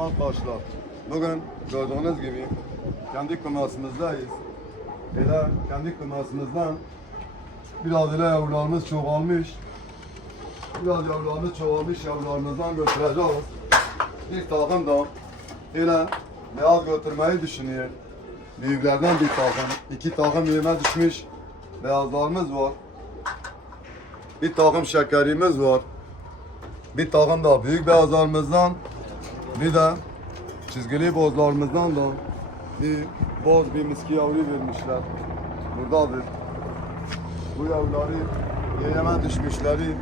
Aleyküm arkadaşlar. Bugün gördüğünüz gibi kendi kümesimizdayız. Böyle kendi kümesimizden biraz ile yavrularımız çoğalmış. Biraz yavrularımız çoğalmış yavrularımızdan götüreceğiz. Bir takım da ile beyaz götürmeyi düşünüyor. Büyüklerden bir takım. iki takım yeme düşmüş. Beyazlarımız var. Bir takım şekerimiz var. Bir takım da büyük beyazlarımızdan bir de çizgili bozlarımızdan da bir boz bir miski yavru vermişler. Buradadır. Bu yavruları yeme düşmüşleri,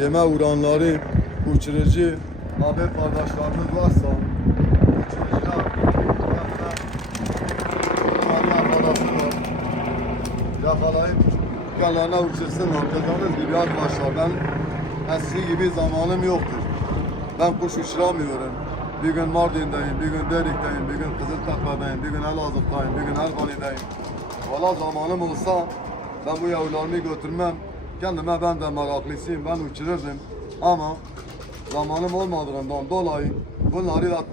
yeme uğranları, uçurucu haber kardeşlerimiz varsa uçurucular. Yakalayıp dükkanlarına uçursunlar. Dediğiniz gibi arkadaşlar ben eskisi gibi zamanım yoktur. Ben kuş uçuramıyorum. Bir gün Mardin'deyim, bir gün Derik'teyim, bir gün Kızıltepe'deyim, bir gün Elazığ'dayım, bir gün Ergani'deyim. Valla zamanım olsa ben bu yavrularımı götürmem. Kendime ben de meraklısıyım, ben uçururdum. Ama zamanım olmadığından dolayı bunları da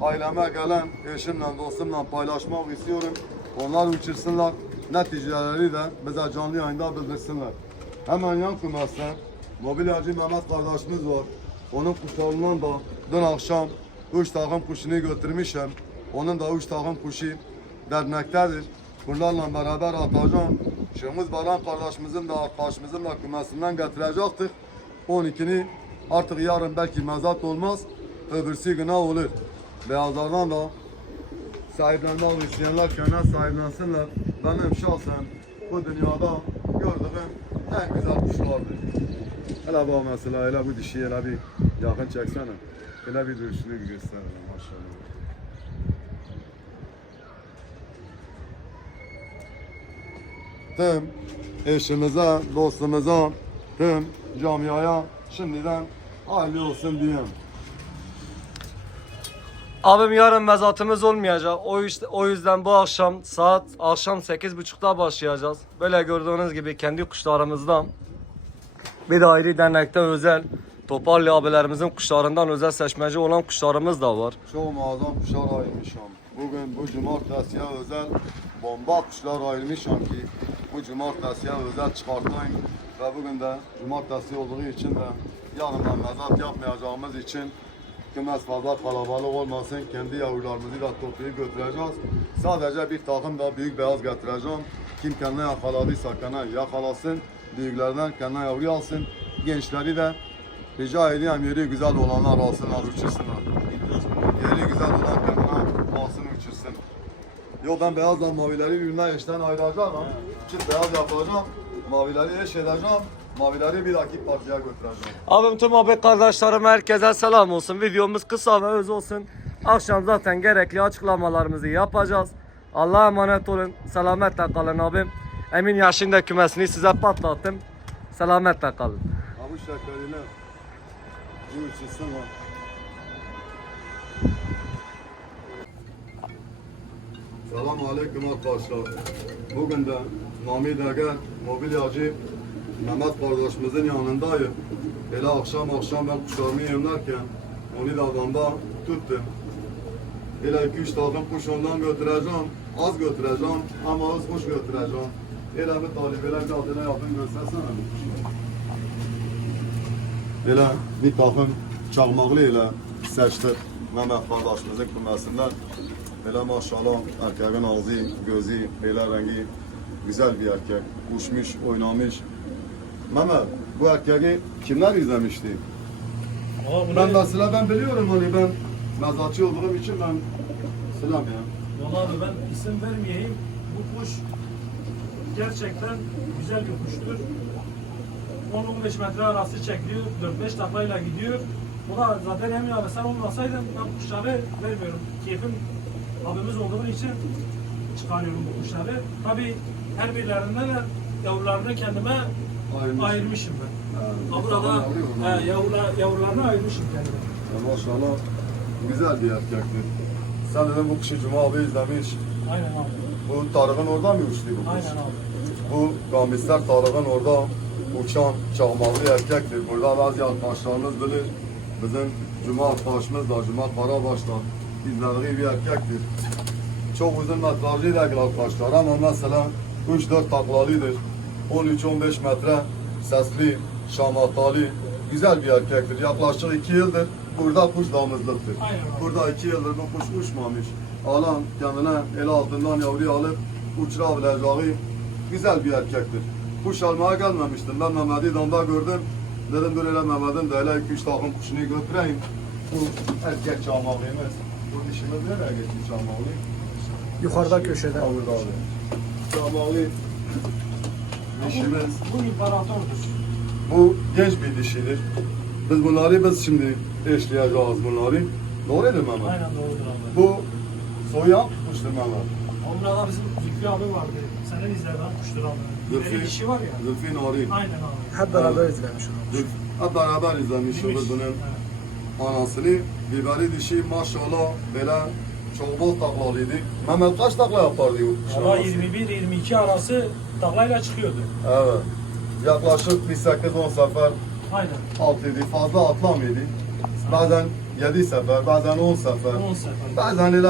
aileme gelen eşimle, dostumla paylaşmak istiyorum. Onlar uçursunlar. Neticeleri de bize canlı yayında bildirsinler. Hemen yan kümeste mobilyacı Mehmet kardeşimiz var. Onun kuşlarından da dün akşam üç takım kuşunu götürmüşüm. Onun da üç takım kuşu dernektedir. Bunlarla beraber atacağım. Şahımız Baran kardeşimizin de arkadaşımızın da kümesinden getirecektik. 12'ni artık yarın belki mezat olmaz. Öbürsü güne olur. Beyazlardan da sahiplenmek isteyenler kendine sahiplensinler. Benim şahsen bu dünyada gördüğüm en güzel kuşlardır. Hele bak mesela hele bu dişi hele bir yakın çeksene. Hele bir duruşunu bir göster maşallah. Tüm eşimize, dostumuza, tüm camiaya şimdiden hayırlı olsun diyeyim. Abim yarın mezatımız olmayacak. O, işte, o yüzden bu akşam saat akşam 8.30'da başlayacağız. Böyle gördüğünüz gibi kendi kuşlarımızdan bir de ayrı dernekte özel Topallı abilerimizin kuşlarından özel seçmeci olan kuşlarımız da var. Çok muazzam kuşlar ayırmışım. Bugün bu cumartesiye özel bomba kuşlar ayırmışım ki bu cumartesiye özel çıkartayım. Ve bugün de cumartesi olduğu için de yarın da mezat yapmayacağımız için kümes fazla kalabalık olmasın. Kendi yavrularımızı da toplayıp götüreceğiz. Sadece bir takım da büyük beyaz getireceğim. Kim kendine yakaladıysa kendine yakalasın. Büyüklerden kendine yavru alsın. Gençleri de rica ediyorum yeri güzel olanlar alsınlar, uçursunlar. Yeri güzel olan kendine alsın, uçursun. Yok ben beyazla mavileri birbirinden eşten ayıracağım. Çift beyaz yapacağım. Mavileri eş edeceğim. Mavileri bir dahaki partiye götüreceğim. Abim tüm abi kardeşlerim herkese selam olsun. Videomuz kısa ve öz olsun. Akşam zaten gerekli açıklamalarımızı yapacağız. Allah'a emanet olun. Selametle kalın abim. Emin yaşında kümesini size patlattım. Selametle kalın. Avuç şekerine Selamun Aleyküm arkadaşlar. Bugün de Nami Deger, mobilyacı Mehmet kardeşimizin yanındayım. Hele akşam akşam ben kuşlarımı yemlerken onu da damda tuttum. Hele iki üç takım kuş ondan götüreceğim. Az götüreceğim ama az kuş götüreceğim. Hele bir talibeler bir adına yapın göstersene. Böyle bir takım çakmaklı ile seçtik Mehmet kardeşimizin kümesinden. Böyle maşallah erkeğin ağzı, gözü, böyle rengi güzel bir erkek. Uçmuş, oynamış. Mehmet bu erkeği kimler izlemişti? Bunu, Ben mesela ben biliyorum hani ben mezatçı olduğum için ben selam ya. Vallahi abi ben isim vermeyeyim. Bu kuş gerçekten güzel bir kuştur. 10-15 metre arası çekiliyor. 4-5 taklayla gidiyor. Bu da zaten Emin abi sen olmasaydın ben kuşları vermiyorum. Keyfim abimiz olduğu için çıkarıyorum bu kuşları. Tabi her birlerinden de yavrularını kendime Ayırmış. ayırmışım ben. Bir burada tane yavru var. he, yavrular, yavrularını ayırmışım kendime. Ya maşallah güzel bir erkektir. Sen dedim bu kuşu Cuma abi izlemiş. Aynen abi. Bu Tarık'ın orada mı uçtu bu kuş? Aynen abi. Bu gamisler Tarık'ın orada uçan çağmalı erkektir. Burada bazı arkadaşlarımız bilir. Bizim Cuma arkadaşımız da Cuma Karabaş'ta izlediği bir erkektir. Çok uzun metrajlı değil arkadaşlar ama mesela 3-4 taklalıdır. 13-15 metre sesli, şamatalı, güzel bir erkektir. Yaklaşık 2 yıldır burada kuş damızlıktır. Burada 2 yıldır bu kuş uçmamış. Alan kendine el altından yavruyu alıp uçurabileceği güzel bir erkektir. Kuş almaya gelmemiştim. Ben Mehmet'i damda gördüm. Dedim dur hele Mehmet'in de hele 2-3 takım kuşunu götüreyim. Bu erkek çamağımız. Bu dişimiz nereye geçmiş çamağı? Yukarıda köşede. Abi abi. Çamağı dişimiz. Bu imparatordur. Bu genç bir dişidir. Biz bunları biz şimdi eşleyeceğiz bunları. Doğru değil mi Mehmet? Aynen doğrudur abi. Bu soyan kuştur Mehmet. Onda da bizim Zülfü abi vardı. Senin izlediğin kuştur abi. Zülfü. Zülfü dişi var ya. Zülfü Nari. Aynen abi. Hep beraber izlemiş onu. Zülfü. Hep beraber Bilmiş. biz bunun anasını. Biberi dişi maşallah böyle bol taklalıydı. Mehmet kaç takla yapardı Valla anası? 21-22 arası taklayla çıkıyordu. Evet. Yaklaşık bir 8-10 sefer Aynen. altıydı. Fazla atlamıyordu. Bazen 7 sefer, bazen 10 sefer. 10 sefer. Bazen öyle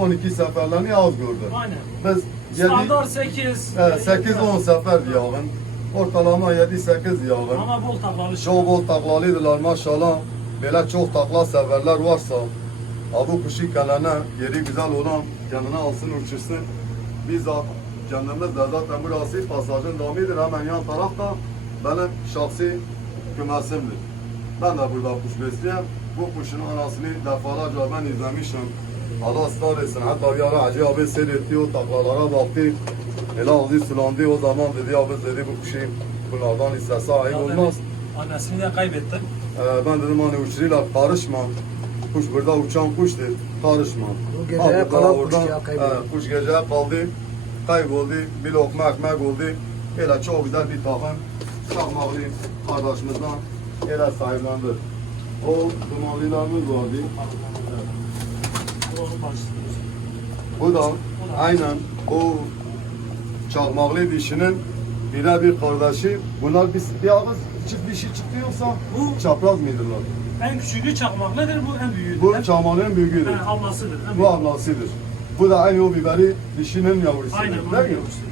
12 seferlerini az gördüm. Aynen. Biz 7, Standart 8. evet, 8-10 sefer yağın. Ortalama 7-8 yağın. Ama bol taklalı Çok bol taklalıydılar maşallah. Böyle çok takla severler varsa Abu kuşu kalene yeri güzel olan kendine alsın uçursun. Bizzat kendimiz de zaten burası pasajın damidir. Hemen yan tarafta benim şahsi kümesimdir. Ben de burada kuş besleyen bu kuşun anasını defalarca ben izlemişim. Allah ısrar etsin. Hatta bir ara Hacı abi seyretti o taklalara baktı. Ele aldı sulandı o zaman dedi abi dedi bu kuşu bunlardan istese ayıp olmaz. Annesini de kaybettim. Ee, ben dedim hani uçuruyla karışma. Kuş burada uçan kuştur. Karışma. Bu geceye kalan kuş oradan, ya, kayboldu. e, kuş geceye kaldı. Kayboldu. Bir lokma ekmek oldu. Öyle çok güzel bir takım. Çakmaklı kardeşimizden öyle sahiplendi. O dumanlılarımız vardı. Bu başlıyoruz. Bu da aynen o çakmaklı dişinin birebir kardeşi. Bunlar bir, bir ağız çift dişi çıktı yoksa Bu çapraz mıydırlar? en küçüğü çakmaklıdır, bu en büyüğüdür. Bu En- çamanın büyüğüdür. Yani ablasıdır. En Bu ablasıdır. Bu da aynı o biberi dişinin yavrusudur. Aynen Değil mi? yavrusudur.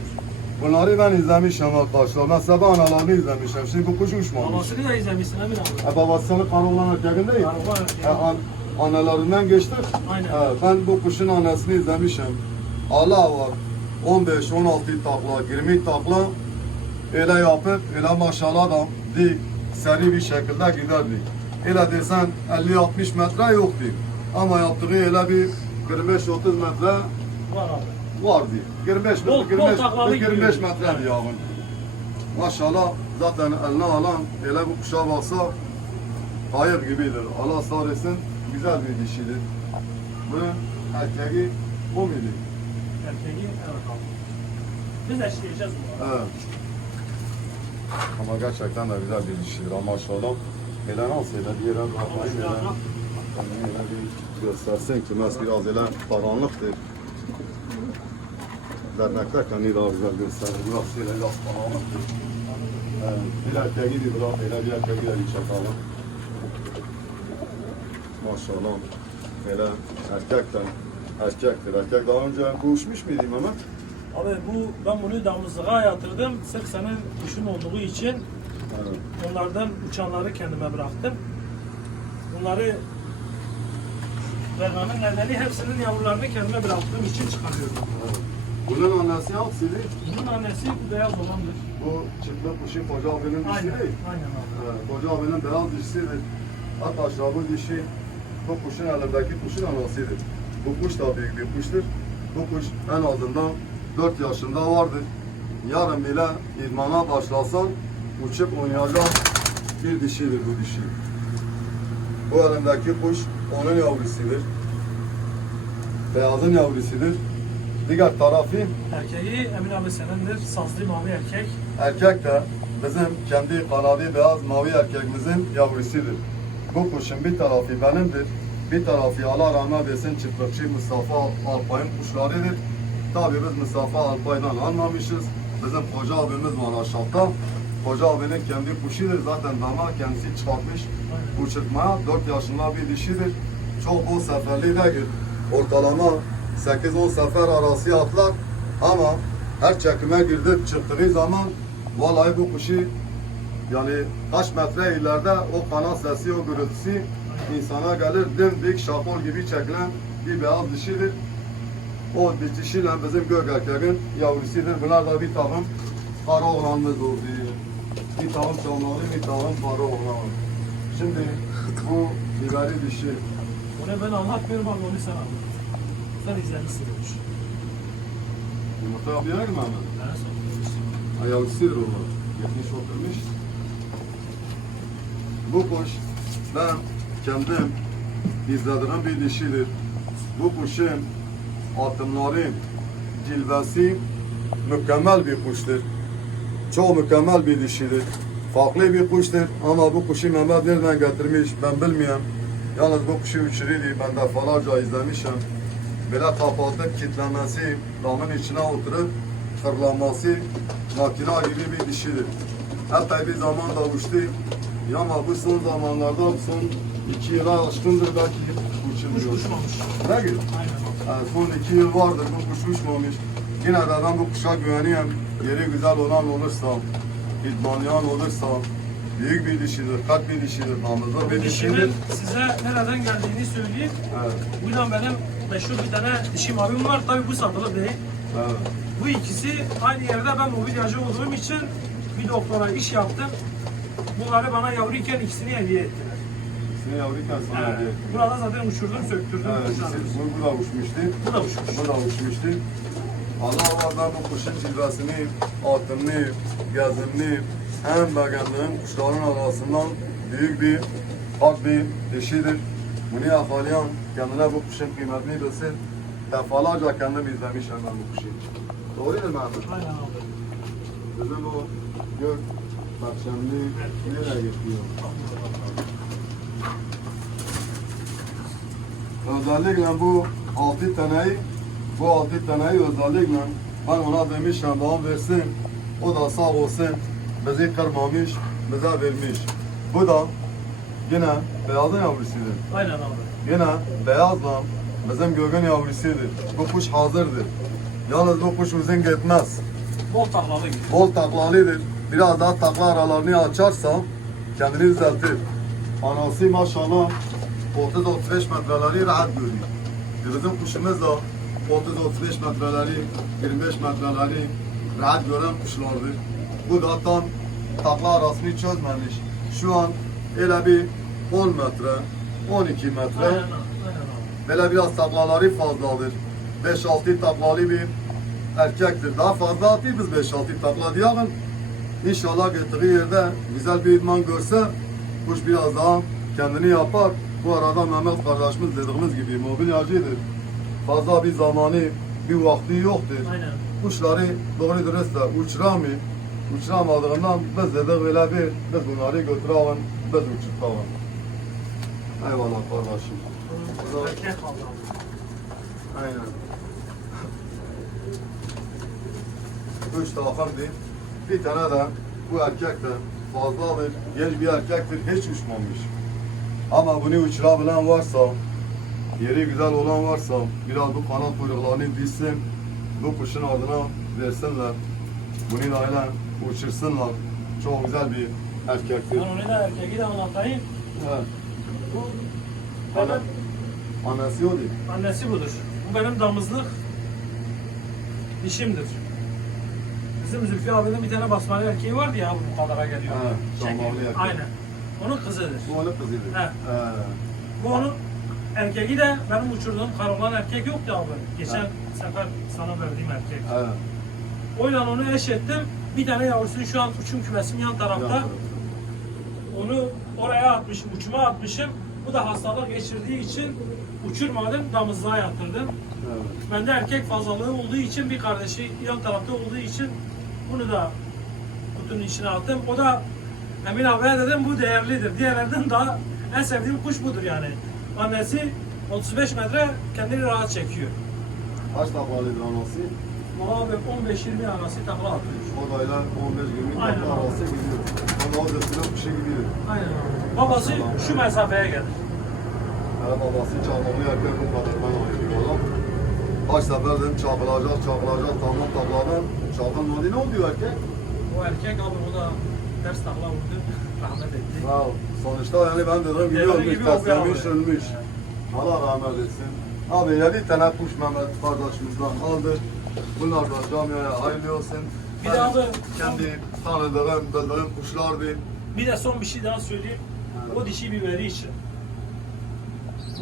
Bunları ben izlemişim arkadaşlar. Ben analarını izlemişim. Şimdi bu kuş uçmamış. Babasını da izlemişsin Emin abi. E babasının karı olan erkeğin değil. Araba E, an, analarından geçti. Aynen. E, ben bu kuşun annesini izlemişim. Allah var. 15-16 takla, 20 takla öyle yapıp öyle maşallah da dik, seri bir şekilde giderdi. Öyle desen 50-60 metre yoktu. Ama yaptığı öyle bir 45-30 metre var abi. vardı. 25 Bol- bol metre, 25, taklalı 25 gidiyor. metre yağın. Maşallah zaten eline alan öyle bu kuşa baksa hayır gibidir. Allah sağ etsin güzel bir dişidir. Bunun erkeği o muydu? Erkeği evet abi. Biz eşleyeceğiz bunu. Evet. Ama gerçekten de güzel bir dişidir. Ama maşallah nasıl hele bir yere bırakmayın hele bir göstersin ki mes biraz hele karanlıktır. Dernekler kendini daha güzel gösterir. Biraz hele biraz karanlıktır. Evet. Bir erkeği de bırak hele bir erkeği de bir çakalım. Maşallah. Hele erkekten erkektir. Erkek daha önce bu uçmuş muydu Mehmet? Abi bu ben bunu damızlığa yatırdım. Sırf senin kuşun olduğu için Evet. onlardan uçanları kendime bıraktım. Bunları vermemin nedeni hepsinin yavrularını kendime bıraktığım için çıkarıyorum. Bunun annesi aksiydi. Bunun annesi bu beyaz olandır. Bu çıplak kuşun koca abinin dişi değil. aynen abi. Evet, koca abinin beyaz dişisidir. Arkadaşlar bu dişi bu kuşun elindeki kuşun anasıdır. Bu kuş da büyük bir kuştur. Bu kuş en azından 4 yaşında vardır. Yarın bile idmana başlasan uçup oynayacak bir dişidir bu dişi. Bu elindeki kuş onun yavrusudur. Beyazın yavrusudur. Diğer tarafı Erkeği Emin abi senindir. Sazlı mavi erkek. Erkek de bizim kendi kanadı beyaz mavi erkeğimizin yavrusudur. Bu kuşun bir tarafı benimdir, bir tarafı Allah rahmet etsin çıplıkçı Mustafa Alpay'ın kuşlarıdır. Tabii biz Mustafa Alpay'dan almamışız. Bizim koca abimiz var aşağıda. Koca abinin kendi kuşudur. Zaten dama kendisi çıkartmış uçurtmaya. 4 yaşında bir dişidir. Çok bol seferli değil. Ortalama 8-10 sefer arası atlar. Ama her çekime girdi çıktığı zaman vallahi bu kuşu yani kaç metre ileride o kanat sesi, o gürültüsü insana gelir. Dimdik şapol gibi çekilen bir beyaz dişidir. O dişiyle bizim gök erkeğin yavrusudur. Bunlar da bir takım kara oğlanımız oldu. Bir takım çalmalı, bir takım kara oğlan. Şimdi bu biberi dişi. Onu ben anlatmıyorum ama onu sen anlat. Sen izlemişsindir. Yumurta yapıyor mu Mehmet? Ben sana. Ha, Yavrusudur o. Yetmiş oturmuş. Bu kuş ben kendim izlediğim bir dişidir. Bu kuşun atımları, cilvesi mükemmel bir kuştur. Çok mükemmel bir dişidir. Farklı bir kuştur ama bu kuşu Mehmet nereden getirmiş ben bilmiyorum. Yalnız bu kuşu uçuruydu. Ben defalarca izlemişim. Böyle kapatıp kitlemesi, damın içine oturup fırlaması makina gibi bir dişidir. Epey bir zaman da uçtu. Ya ama bu son zamanlarda son iki yıla aşkındır belki Kuş uçurmuyor. uçmamış. Ne gibi? Aynen. Yani son iki yıl vardır bu kuş uçmamış. Yine de ben bu kuşa güveniyorum. Yeri güzel olan olursa, idmanlayan olursa, büyük bir dişidir, kat bir dişidir, namızlı bir dişidir. Dişimin size nereden geldiğini söyleyeyim. Evet, Buradan benim meşhur bir tane dişim abim var. Tabii bu satılı değil. evet. Bu ikisi aynı yerde ben mobilyacı olduğum için bir doktora iş yaptım. Bunları bana yavruyken ikisini hediye ettiler. Seni yavruyken sana Evet. hediye ettim. Burada zaten uçurdum, söktürdüm. Evet, kuşları. bu, bu da uçmuştu. Bu da uçmuş. Bu da uçmuştu. Allah ben bu kuşun cilvesini, atını, gezimini, en beğendiğim kuşların arasından büyük bir hak bir dişidir. Bunu yakalayan kendine bu kuşun kıymetini bilsin. Defalarca kendim izlemişim ben bu kuşu. Doğru mi Mehmet? Aynen abi. Bizim o gök perçemli nereye geçiyor? Özellikle bu altı taneyi, bu altı taneyi özellikle ben ona demişim bana versin. O da sağ olsun bizi kırmamış, bize vermiş. Bu da yine beyazın yavrusudur. Aynen abi. Yine beyazla bizim göğün yavrusudur. Bu kuş hazırdır. Yalnız bu kuş uzun gitmez. Bol taklalı gibi. Bol taklalıdır. Biraz daha takla aralarını açarsa kendini düzeltir. Anası maşallah 30-35 metreleri rahat görüyor. Bizim kuşumuz da 30-35 metreleri, 25 metreleri rahat gören kuşlardır. Bu da tam takla arasını çözmemiş. Şu an öyle bir 10 metre, 12 metre. Böyle biraz taklaları fazladır. 5-6 taklalı bir erkektir. Daha fazla atıyor biz 5-6 takla diyelim. İnşallah gittiği yerde güzel bir idman görse kuş biraz daha kendini yapar. Bu arada Mehmet kardeşimiz dediğimiz gibi mobilyacıdır. Fazla bir zamanı, bir vakti yoktur. Aynen. Kuşları doğru dürüstle uçuramıyor. Uçuramadığından biz dedik öyle bir, biz bunları götürelim, biz uçurtalım. Eyvallah kardeşim. Aynen. Üç takımdı. Bir tane de bu erkek de fazladır. Genç bir erkektir. Hiç uçmamış. Ama bunu uçurabilen varsa, yeri güzel olan varsa, biraz bu kanat kuyruklarını dişsin, bu kuşun adına versinler. Bunu da aynen uçursunlar. Çok güzel bir erkektir. Ben onu da erkeği de anlatayım. Evet. Bu Ana, benim anası o değil. annesi budur. Bu benim damızlık dişimdir. Bizim Zülfü abinin bir tane basmalı erkeği vardı ya bu kadara geliyor. Erkek. Aynen. Onun kızıdır. Bu onun kızıydı. Evet. Evet. Bu onun erkeği de benim uçurduğum karavan erkek yoktu abi. Geçen sefer sana verdiğim erkek. Evet. Oyla onu eş ettim. Bir tane yavrusu şu an uçum kümesinin yan tarafta. Onu oraya atmışım, uçuma atmışım. Bu da hastalık geçirdiği için uçurmadım, damızlığa yatırdım. Evet. Bende erkek fazlalığı olduğu için bir kardeşi yan tarafta olduğu için bunu da kutunun içine attım. O da Emin abiye dedim bu değerlidir. Diğerlerden daha en sevdiğim kuş budur yani. Annesi 35 metre kendini rahat çekiyor. Kaç taklalıdır anası? Abi 15-20 arası takla atıyor. O dayılar 15-20 Aynen. dakika arası gidiyor. Ama o dörtüne bir şey gidiyor. Aynen abi. Babası şu mesafeye gelir. Yani babası çalmalı erkek bu kadar ben ayrılıyorum. Kaç sefer dedim çakılacak, çakılacak, tamam takladan. Çakılmadı ne oluyor erkek? O erkek abi o da ters takla vurdu. Rahmet etti. Ya sonuçta yani ben dedim gibi Devre ölmüş, oldu. Allah rahmet etsin. Abi yedi tane kuş Mehmet kardeşimizden aldı. Bunlar da camiaya hayırlı olsun. Bir Ben abi- kendi tanıdığım, bildiğim kuşlardı. Bir de son bir şey daha söyleyeyim. O dişi biberi için.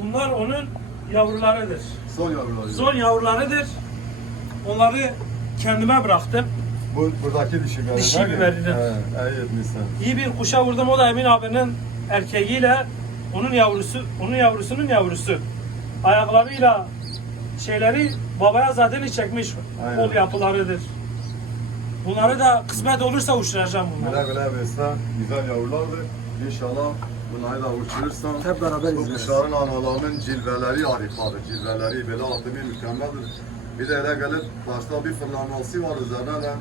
Bunlar onun yavrularıdır. Son yavruları. Son yavrularıdır. Onları kendime bıraktım. Bu buradaki dişi biberi. Dişi mi? biberidir. He, iyi bir kuşa vurdum. O da Emin abinin erkeğiyle onun yavrusu, onun yavrusunun yavrusu. Ayaklarıyla şeyleri babaya zaten çekmiş. Aynen. Kol yapılarıdır. Bunları da kısmet olursa uçuracağım bunları. Güle güle besle. Güzel yavrulardı. İnşallah bunları da uçurursan. Hep beraber Bu izleriz. kuşların analarının cilveleri harikadır. Cilveleri böyle altı bir mükemmeldir. Bir de ele gelip başta bir fırlanması var üzerine de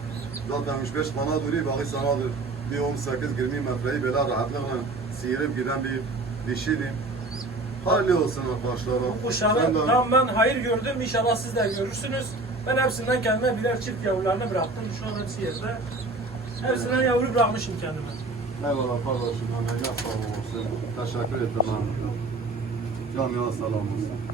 zaten 3-5 kanat duruyor. Bakı sanadır. Bir 18-20 metreyi böyle rahatlıkla sıyırıp giden bir dişiydi. Hayırlı olsun arkadaşlar. Bu de- tam ben hayır gördüm. İnşallah siz de görürsünüz. Ben hepsinden kendime birer çift yavrularını bıraktım. Şu an hepsi yerde. Hepsinden yavru bırakmışım kendime. Eyvallah kardeşim. Emeğine sağ olsun. Teşekkür ederim. Camiye selam olsun.